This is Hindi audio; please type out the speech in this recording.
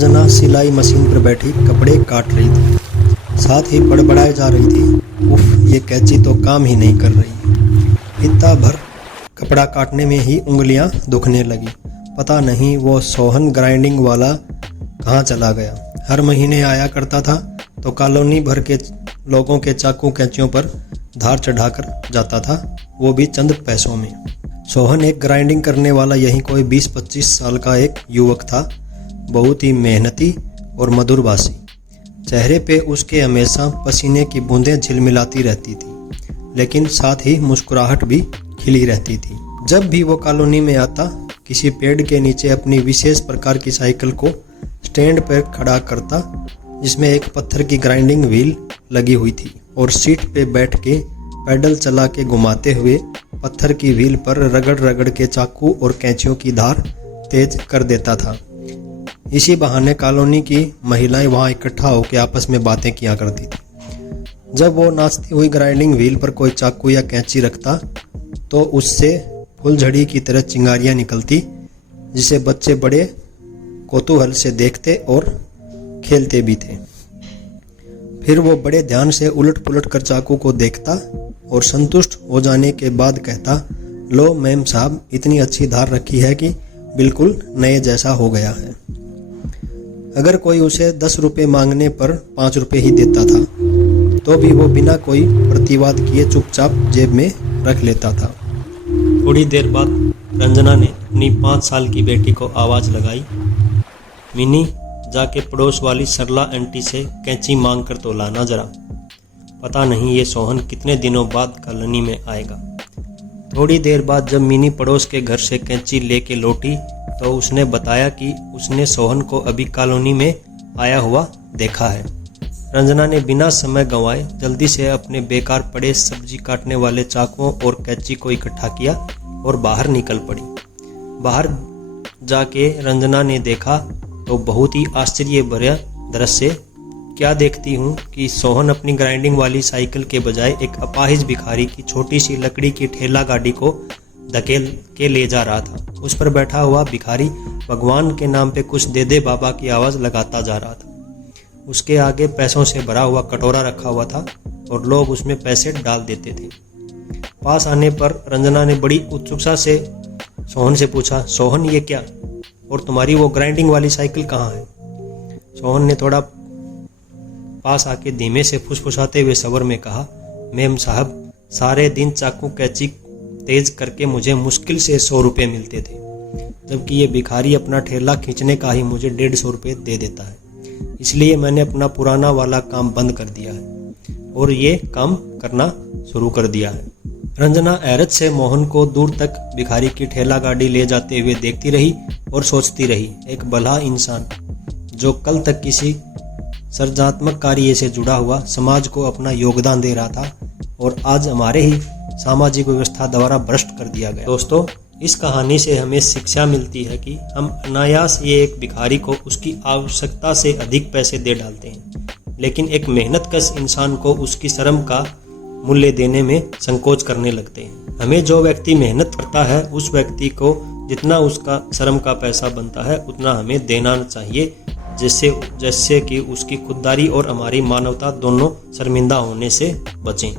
रंजना सिलाई मशीन पर बैठी कपड़े काट रही थी। साथ ही बड़बड़ाए जा रही थी, उफ, ये कैंची तो काम ही नहीं कर रही। इतना भर कपड़ा काटने में ही उंगलियां दुखने लगी। पता नहीं वो सोहन ग्राइंडिंग वाला कहाँ चला गया। हर महीने आया करता था तो कॉलोनी भर के लोगों के चाकू कैंचियों पर धार चढ़ाकर जाता था, वो भी चंद पैसों में। सोहन एक ग्राइंडिंग करने वाला यही कोई 20-25 साल का एक युवक था, बहुत ही मेहनती और मधुरभाषी। चेहरे पे उसके हमेशा पसीने की बूंदें झिलमिलाती रहती थी, लेकिन साथ ही मुस्कुराहट भी खिली रहती थी। जब भी वो कॉलोनी में आता, किसी पेड़ के नीचे अपनी विशेष प्रकार की साइकिल को स्टैंड पर खड़ा करता, जिसमें एक पत्थर की ग्राइंडिंग व्हील लगी हुई थी, और सीट पे बैठ के पैडल चला के घुमाते हुए पत्थर की व्हील पर रगड़ रगड़ के चाकू और कैंचियों की धार तेज कर देता था। इसी बहाने कॉलोनी की महिलाएं वहां इकट्ठा होकर आपस में बातें किया करती थी। जब वो नाचती हुई ग्राइंडिंग व्हील पर कोई चाकू या कैंची रखता तो उससे फुलझड़ी की तरह चिंगारियां निकलती, जिसे बच्चे बड़े कौतूहल से देखते और खेलते भी थे। फिर वो बड़े ध्यान से उलट पुलट कर चाकू को देखता और संतुष्ट हो जाने के बाद कहता, लो मैम साहब, इतनी अच्छी धार रखी है कि बिल्कुल नए जैसा हो गया है। अगर कोई उसे 10 रुपये मांगने पर 5 रुपये ही देता था तो भी वो बिना कोई प्रतिवाद किए चुपचाप जेब में रख लेता था। थोड़ी देर बाद रंजना ने अपनी 5 साल की बेटी को आवाज़ लगाई, मिनी, जाके पड़ोस वाली सरला आंटी से कैंची मांग कर तो लाना जरा। पता नहीं ये सोहन कितने दिनों बाद कॉलोनी में आएगा। थोड़ी देर बाद जब मिनी पड़ोस के घर से कैंची लेके लौटी तो उसने बताया कि उसने सोहन को अभी कॉलोनी में आया हुआ देखा है। रंजना ने बिना समय गंवाए जल्दी से अपने बेकार पड़े सब्जी काटने वाले चाकुओं और कैंची को इकट्ठा किया और बाहर निकल पड़ी। बाहर जाके रंजना ने देखा तो बहुत ही आश्चर्य भरा दृश्य क्या देखती हूँ कि सोहन अपनी ग्राइंडिंग वाली साइकिल के बजाय एक अपाहिज भिखारी की छोटी सी लकड़ी की ठेला गाड़ी को धकेल के ले जा रहा था। उस पर बैठा हुआ भिखारी भगवान के नाम पे कुछ दे दे बाबा की आवाज़ लगाता जा रहा था। उसके आगे पैसों से भरा हुआ कटोरा रखा हुआ था और लोग उसमें पैसे डाल देते थे। पास आने पर रंजना ने बड़ी उत्सुकता से सोहन से पूछा, सोहन ये क्या, और तुम्हारी वो ग्राइंडिंग वाली साइकिल कहाँ है? सोहन ने थोड़ा पास आके धीमे से फुसफुसाते हुए स्वर में कहा, मैम साहब, सारे दिन चाकू कैंची तेज करके मुझे मुश्किल से 100 रुपये मिलते थे, जबकि ये भिखारी अपना ठेला खींचने का ही मुझे 150 रुपये दे देता है। इसलिए मैंने अपना पुराना वाला काम बंद कर दिया है और ये काम करना शुरू कर दिया है। रंजना हैरत से मोहन को दूर तक भिखारी की ठेला गाड़ी ले जाते हुए देखती रही और सोचती रही, एक भला इंसान जो कल तक किसी सृजनात्मक कार्य से जुड़ा हुआ समाज को अपना योगदान दे रहा था और आज हमारे ही सामाजिक व्यवस्था द्वारा भ्रष्ट कर दिया गया। दोस्तों, इस कहानी से हमें शिक्षा मिलती है कि हम अनायास ये एक भिखारी को उसकी आवश्यकता से अधिक पैसे दे डालते हैं, लेकिन एक मेहनतकश इंसान को उसकी श्रम का मूल्य देने में संकोच करने लगते हैं। हमें जो व्यक्ति मेहनत करता है उस व्यक्ति को जितना उसका श्रम का पैसा बनता है उतना हमें देना चाहिए, जिससे कि उसकी खुददारी और हमारी मानवता दोनों शर्मिंदा होने से बचें।